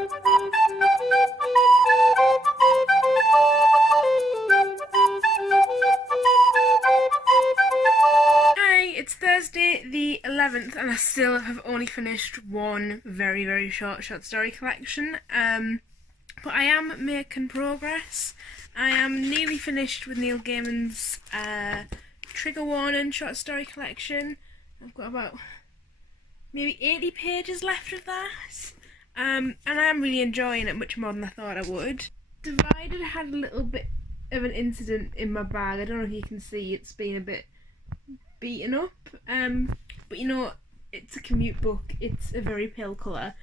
Hi, it's Thursday the 11th and I still have only finished one very short story collection, but I am making progress. I am nearly finished with Neil Gaiman's Trigger Warning short story collection. I've got about maybe 80 pages left of that, and I am really enjoying it much more than I thought I would. Divided had a little bit of an incident in my bag. I don't know if you can see, it's been a bit beaten up, but you know, it's a commute book, it's a very pale colour.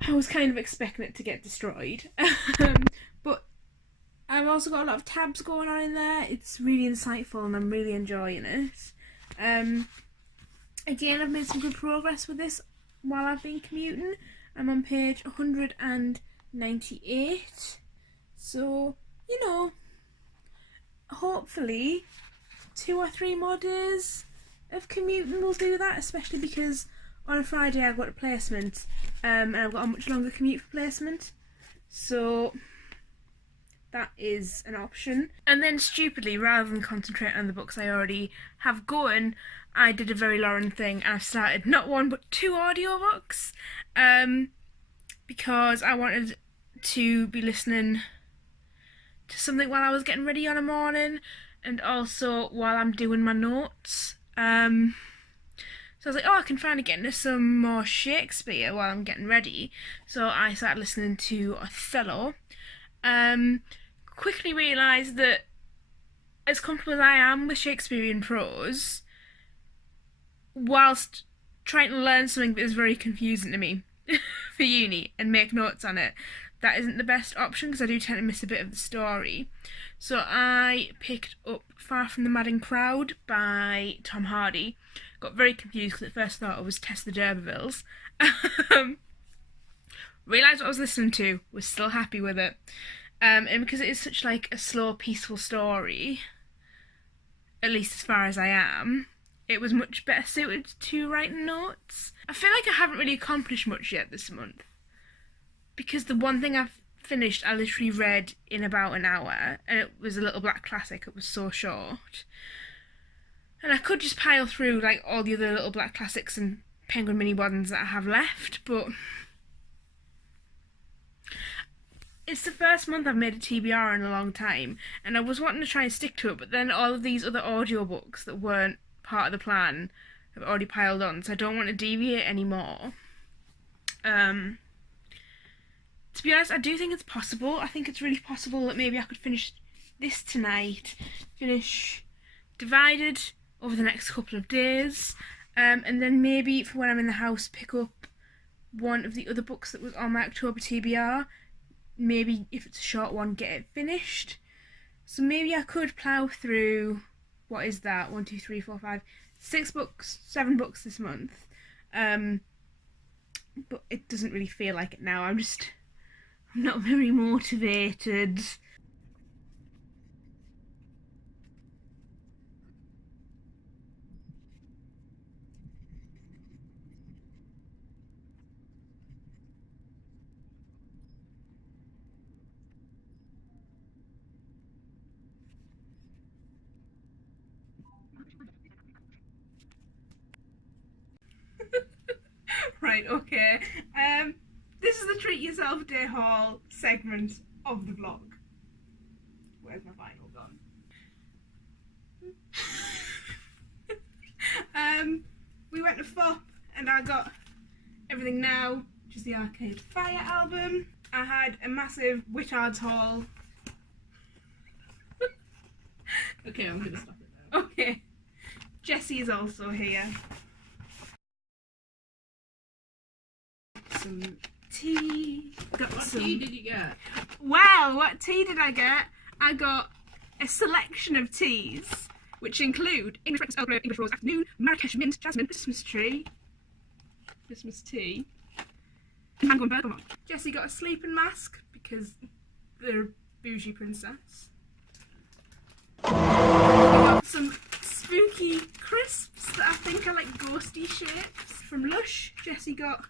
I was kind of expecting it to get destroyed, but I've also got a lot of tabs going on in there. It's really insightful and I'm really enjoying it. Again, I've made some good progress with this while I've been commuting. I'm on page 198, so you know, hopefully 2 or 3 more days of commuting will do that, especially because on a Friday I've got a placement, and I've got a much longer commute for placement, so that is an option. And then stupidly, rather than concentrate on the books I already have going, I did a very Lauren thing and I've started not 1 but 2 audiobooks, because I wanted to be listening to something while I was getting ready on a morning, and also while I'm doing my notes. So I was like, oh, I can finally get into some more Shakespeare while I'm getting ready. So I started listening to Othello. Quickly realised that as comfortable as I am with Shakespearean prose, whilst trying to learn something that is very confusing to me for uni and make notes on it, that isn't the best option because I do tend to miss a bit of the story. So I picked up Far From the Madding Crowd by Tom Hardy. Got very confused because at first I thought it was Tess the D'Urbervilles. Realised what I was listening to, was still happy with it. And because it is such like a slow, peaceful story, at least as far as I am, it was much better suited to writing notes. I feel like I haven't really accomplished much yet this month, because the one thing I've finished I literally read in about an hour, and it was a little black classic. It was so short, and I could just pile through like all the other little black classics and Penguin mini ones that I have left, but it's the first month I've made a TBR in a long time, and I was wanting to try and stick to it, but then all of these other audiobooks that weren't part of the plan have already piled on, so I don't want to deviate anymore. To be honest, I do think it's possible. I think it's really possible that maybe I could finish this tonight, finish Divided over the next couple of days, and then maybe for when I'm in the house pick up one of the other books that was on my October TBR. Maybe if it's a short one, get it finished. So maybe I could plough through, what is that, 1, 2, 3, 4, 5, 6 books, 7 books this month. But it doesn't really feel like it now. I'm not very motivated. Right, okay. This is the Treat Yourself Day Haul segment of the vlog. Where's my vinyl gone? We went to FOP and I got Everything Now, which is the Arcade Fire album. I had a massive Whittards haul. Okay, I'm gonna stop it now. Okay. Jessie is also here. Some tea. What tea did you get? Well, what tea did I get? I got a selection of teas, which include English breakfast, Earl Grey, English rose afternoon, Marrakesh mint, jasmine, Christmas tree, Christmas tea, and mango and bergamot. Jessie got a sleeping mask because they're a bougie princess. I got some spooky crisps that I think are like ghosty shapes from Lush. Jessie got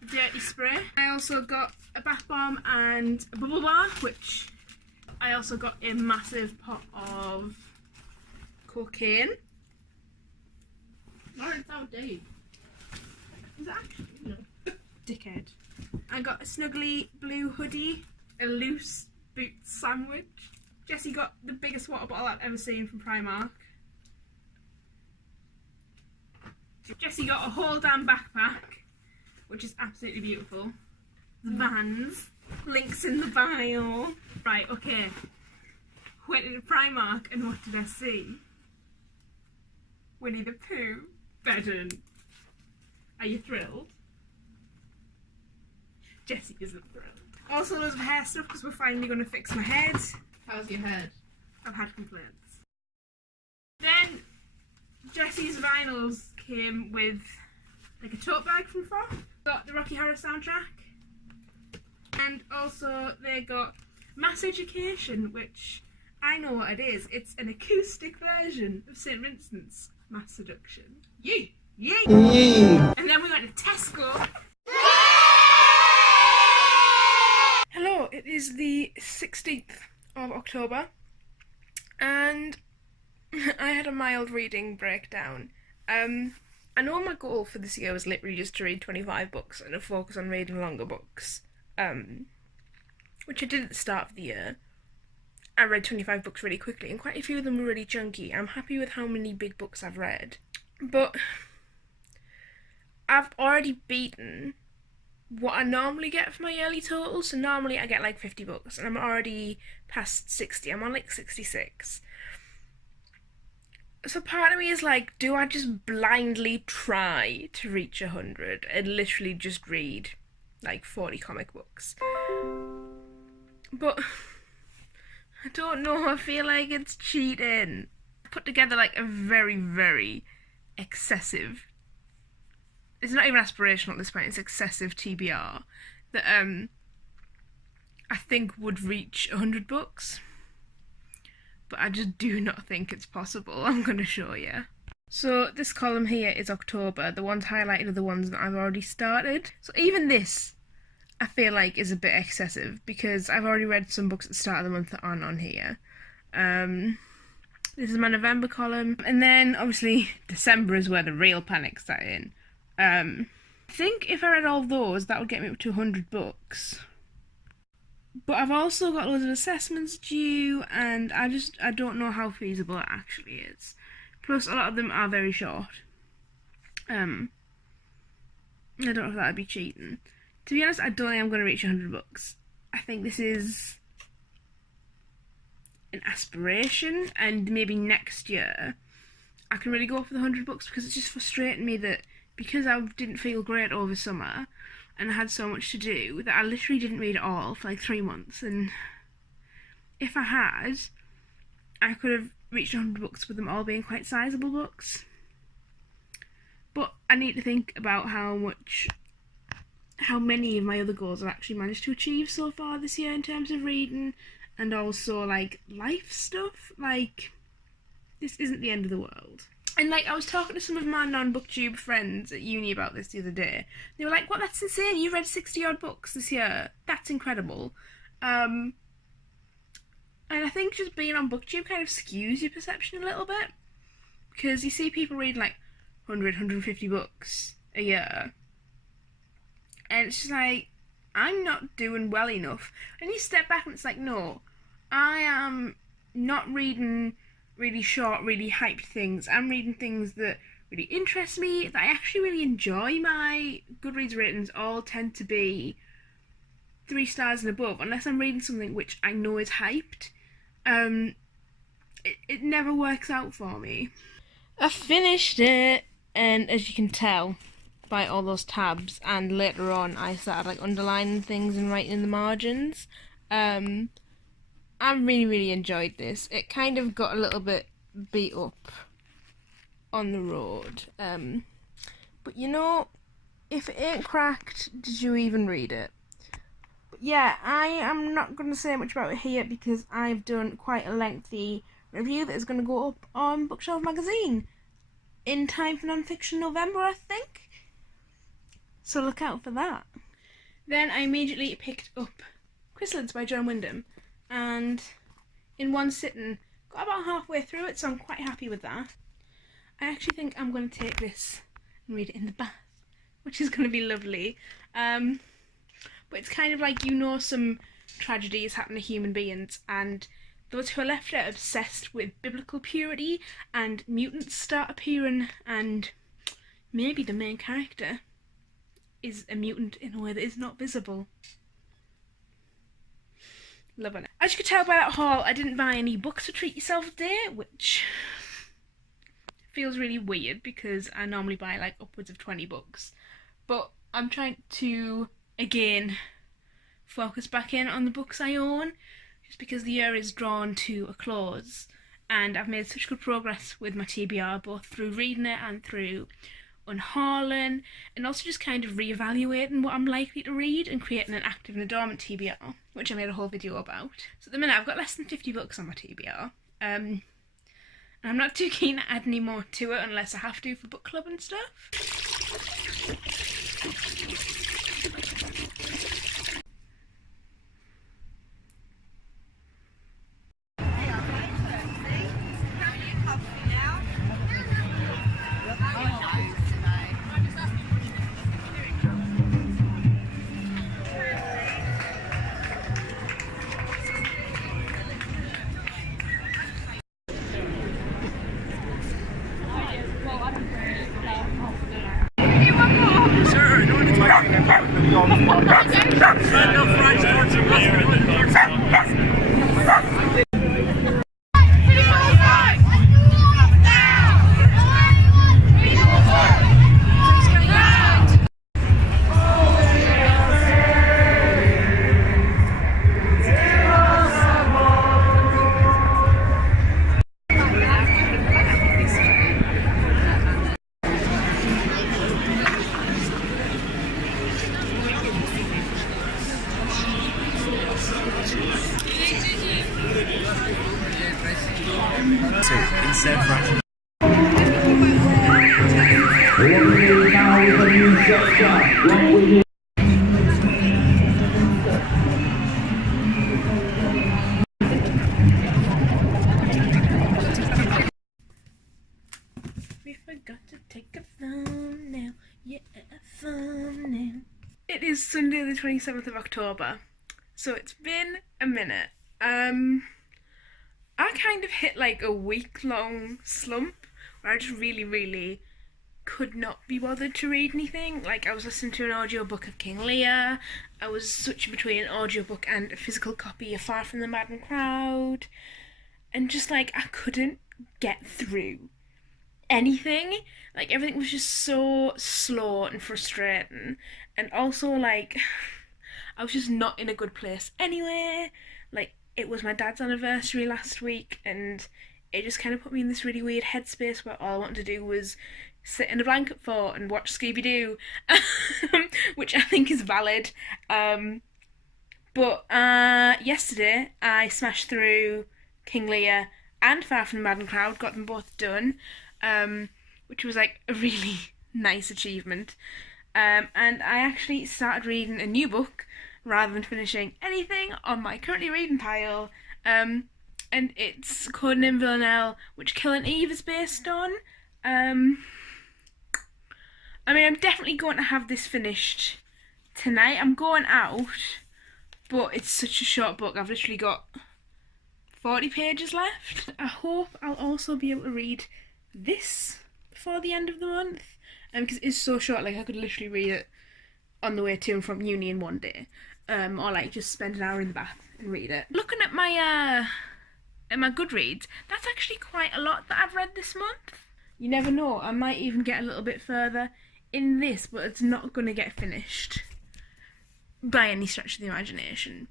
the dirty spray. I also got a bath bomb and a bubble bar, which I also got a massive pot of cocaine. Oh, it's outdated. Is it actually? No. Dickhead. I got a snuggly blue hoodie, a loose boot sandwich. Jessie got the biggest water bottle I've ever seen from Primark. Jessie got a whole damn backpack, which is absolutely beautiful. The Vans. Links in the bio. Right, okay. Went into Primark and what did I see? Winnie the Pooh. Bedden. Are you thrilled? Jessie isn't thrilled. Also loads of hair stuff because we're finally going to fix my head. How's your head? I've had complaints. Then Jessie's vinyls came with like a tote bag from Fox. Got the Rocky Horror soundtrack. And also they got Mass Education, which I know what it is. It's an acoustic version of St. Vincent's Mass Seduction. Yay! Yay! Yay! And then we went to Tesco. Hello, it is the 16th of October and I had a mild reading breakdown. I know my goal for this year was literally just to read 25 books and to focus on reading longer books, which I did at the start of the year. I read 25 books really quickly and quite a few of them were really chunky. I'm happy with how many big books I've read, but I've already beaten what I normally get for my yearly total. So normally I get like 50 books and I'm already past 60. I'm on like 66. So part of me is like, do I just blindly try to reach 100 and literally just read like 40 comic books? But I don't know, I feel like it's cheating. I put together like a very, very excessive, it's not even aspirational at this point, it's excessive TBR that I think would reach 100 books. But I just do not think it's possible. I'm going to show you. So this column here is October. The ones highlighted are the ones that I've already started. So even this, I feel like, is a bit excessive because I've already read some books at the start of the month that aren't on here. This is my November column. And then, obviously, December is where the real panic set in. I think if I read all those, that would get me up to 100 books. But I've also got loads of assessments due, and I don't know how feasible it actually is. Plus, a lot of them are very short. I don't know if that would be cheating. To be honest, I don't think I'm going to reach 100 books. I think this is an aspiration, and maybe next year I can really go for the 100 books, because it's just frustrating me that because I didn't feel great over summer and I had so much to do that I literally didn't read it all for like 3 months, and if I had, I could have reached 100 books with them all being quite sizable books. But I need to think about how many of my other goals I've actually managed to achieve so far this year in terms of reading, and also like life stuff. Like, this isn't the end of the world. And like, I was talking to some of my non-booktube friends at uni about this the other day. They were like, "What? That's insane! You read 60 odd books this year. That's incredible." And I think just being on booktube kind of skews your perception a little bit, because you see people read like 100, 150 books a year, and it's just like, I'm not doing well enough. And you step back and it's like, no, I am not reading really short, really hyped things. I'm reading things that really interest me, that I actually really enjoy. My Goodreads ratings all tend to be 3 stars and above, unless I'm reading something which I know is hyped. It never works out for me. I finished it, and as you can tell by all those tabs, and later on I started like underlining things and writing in the margins. I really enjoyed this. It kind of got a little bit beat up on the road. But you know, if it ain't cracked, did you even read it? But yeah, I am not going to say much about it here because I've done quite a lengthy review that is going to go up on Bookshelf magazine in time for Non-Fiction November, I think. So look out for that. Then I immediately picked up Chrysalids by John Wyndham, and in one sitting got about halfway through it, so I'm quite happy with that. I actually think I'm going to take this and read it in the bath, which is going to be lovely. But it's kind of like, you know, some tragedies happen to human beings, and those who are left are obsessed with biblical purity, and mutants start appearing, and maybe the main character is a mutant in a way that is not visible. Loving it. As you could tell by that haul, I didn't buy any books for Treat Yourself Day, which feels really weird because I normally buy like upwards of 20 books. But I'm trying to, again, focus back in on the books I own, just because the year is drawn to a close, and I've made such good progress with my TBR, both through reading it and through unhauling, and also just kind of reevaluating what I'm likely to read and creating an active and a dormant TBR, which I made a whole video about. So at the minute I've got less than 50 books on my TBR, and I'm not too keen to add any more to it unless I have to for book club and stuff. We forgot to take a thumbnail. Yeah, a thumbnail. It is Sunday the 27th of October, so it's been a minute. I kind of hit like a week-long slump where I just really could not be bothered to read anything. Like, I was listening to an audiobook of King Lear, I was switching between an audiobook and a physical copy of Far From the Madding Crowd, and just like, I couldn't get through anything. Like, everything was just so slow and frustrating, and also like I was just not in a good place anyway. Like, it was my dad's anniversary last week, and it just kind of put me in this really weird headspace where all I wanted to do was sit in a blanket fort and watch Scooby-Doo, which I think is valid. But yesterday I smashed through King Lear and Far From the Madding Crowd, got them both done, which was like a really nice achievement. And I actually started reading a new book rather than finishing anything on my currently reading pile, and it's Codename Villanelle, which Kill and Eve is based on. I mean, I'm definitely going to have this finished tonight. I'm going out, but it's such a short book. I've literally got 40 pages left. I hope I'll also be able to read this before the end of the month, because it is so short. Like, I could literally read it on the way to and from uni in one day, or like just spend an hour in the bath and read it. Looking at my Goodreads, that's actually quite a lot that I've read this month. You never know, I might even get a little bit further in this, but it's not going to get finished by any stretch of the imagination.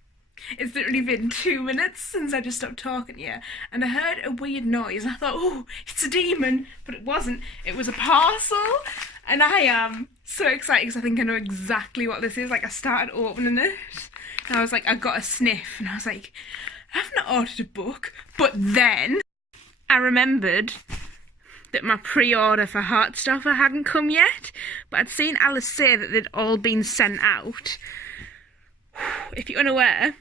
It's literally been 2 minutes since I just stopped talking to you, and I heard a weird noise. I thought, oh, it's a demon, but it wasn't. It was a parcel, and I am so excited because I think I know exactly what this is. Like, I started opening it, and I was like, I got a sniff, and I was like, I've not ordered a book. But then I remembered that my pre-order for Heartstopper hadn't come yet, but I'd seen Alice say that they'd all been sent out. if you're unaware,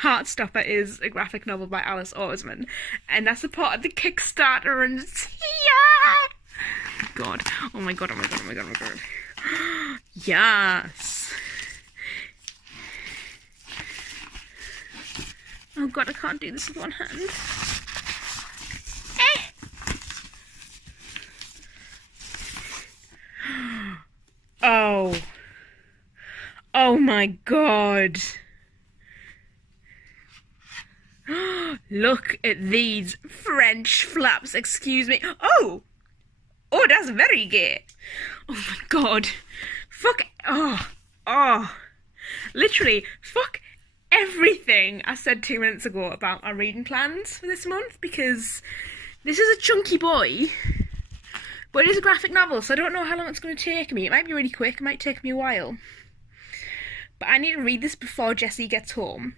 Heartstopper is a graphic novel by Alice Oseman, and I supported the Kickstarter, and yeah! God. Oh my god, oh my god, oh my god, oh my god. Yes! Oh god, I can't do this with one hand. Oh. Oh my god. Look at these French flaps, excuse me. Oh! Oh, that's very gay. Oh my god. Fuck. Oh. Literally, fuck everything I said 2 minutes ago about our reading plans for this month, because this is a chunky boy, but it is a graphic novel, so I don't know how long it's going to take me. It might be really quick, it might take me a while. But I need to read this before Jessie gets home,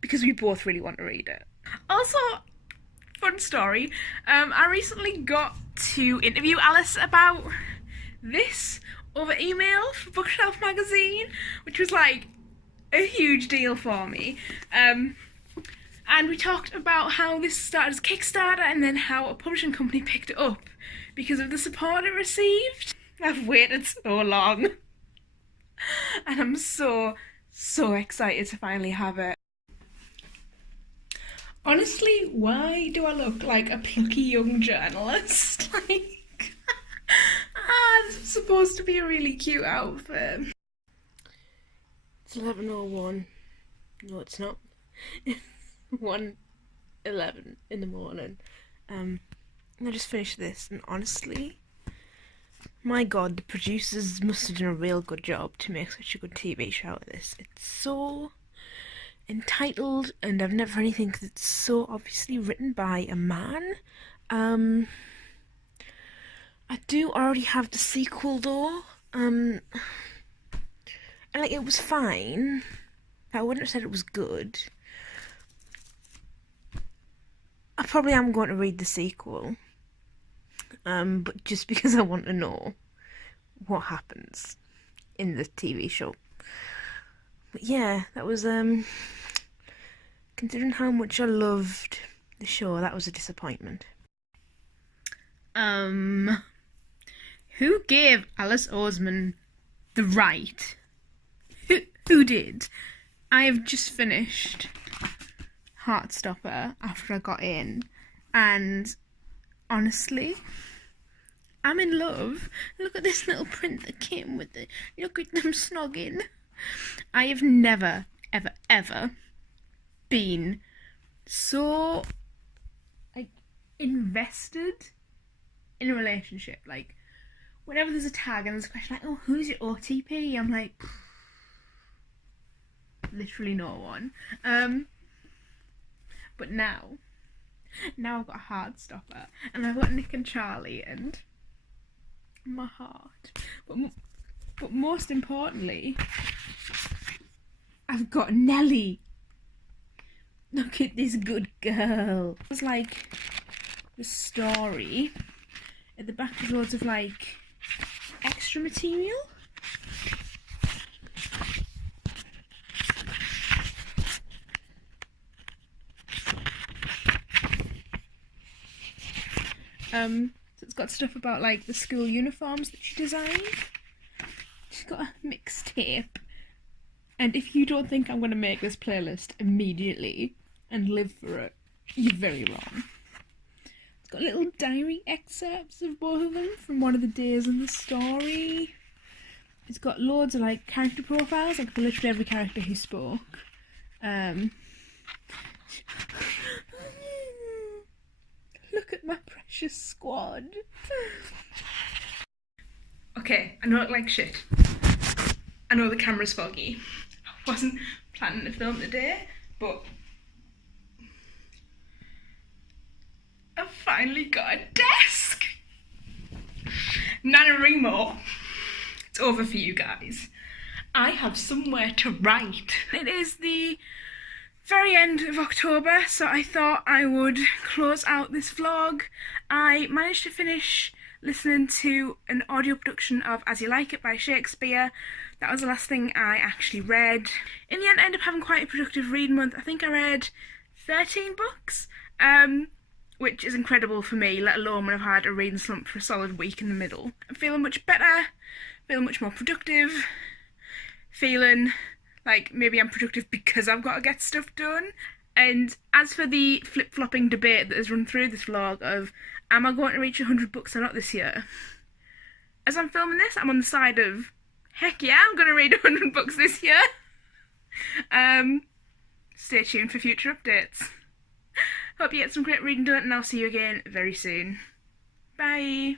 because we both really want to read it. Also, fun story, I recently got to interview Alice about this over email for Bookshelf magazine, which was like a huge deal for me. And we talked about how this started as Kickstarter and then how a publishing company picked it up because of the support it received. I've waited so long and I'm so excited to finally have it. Honestly, why do I look like a plucky young journalist? Like, this is supposed to be a really cute outfit. It's 11:01. No, it's not. It's 1:11 in the morning. And I just finished this, and honestly, my god, the producers must have done a real good job to make such a good TV show out of this. It's so entitled, and I've never heard anything because it's so obviously written by a man. I do already have the sequel though, and like, it was fine. I wouldn't have said it was good. I probably am going to read the sequel, but just because I want to know what happens in the TV show. But yeah, that was, considering how much I loved the show, that was a disappointment. Who gave Alice Oseman the right? Who did? I have just finished Heartstopper after I got in, and honestly, I'm in love. Look at this little print that came with it. Look at them snogging. I have never, ever been so, like, invested in a relationship. Like, whenever there's a tag and there's a question like, oh, who's your OTP? I'm like, literally no one. But now I've got a Heartstopper, and I've got Nick and Charlie and my heart. But most importantly, I've got Nelly. Look at this good girl. It's like the story. At the back there's loads of like extra material. So it's got stuff about like the school uniforms that she designed. She's got a mixtape. And if you don't think I'm going to make this playlist immediately and live for it, you're very wrong. It's got little diary excerpts of both of them from one of the days in the story. It's got loads of like character profiles, like for literally every character who spoke. Look at my precious squad. Okay, I know I look like shit. I know the camera's foggy. I wasn't planning to film today, but I've finally got a desk! NaNoWriMo, it's over for you guys. I have somewhere to write. It is the very end of October, so I thought I would close out this vlog. I managed to finish listening to an audio production of As You Like It by Shakespeare. that was the last thing I actually read. In the end, I ended up having quite a productive reading month. I think I read 13 books, which is incredible for me, let alone when I've had a reading slump for a solid week in the middle. I'm feeling much better, feeling much more productive, feeling like maybe I'm productive because I've got to get stuff done. And as for the flip-flopping debate that has run through this vlog of, am I going to reach 100 books or not this year? As I'm filming this, I'm on the side of, heck yeah, I'm going to read 100 books this year. Stay tuned for future updates. Hope you get some great reading done, and I'll see you again very soon. Bye!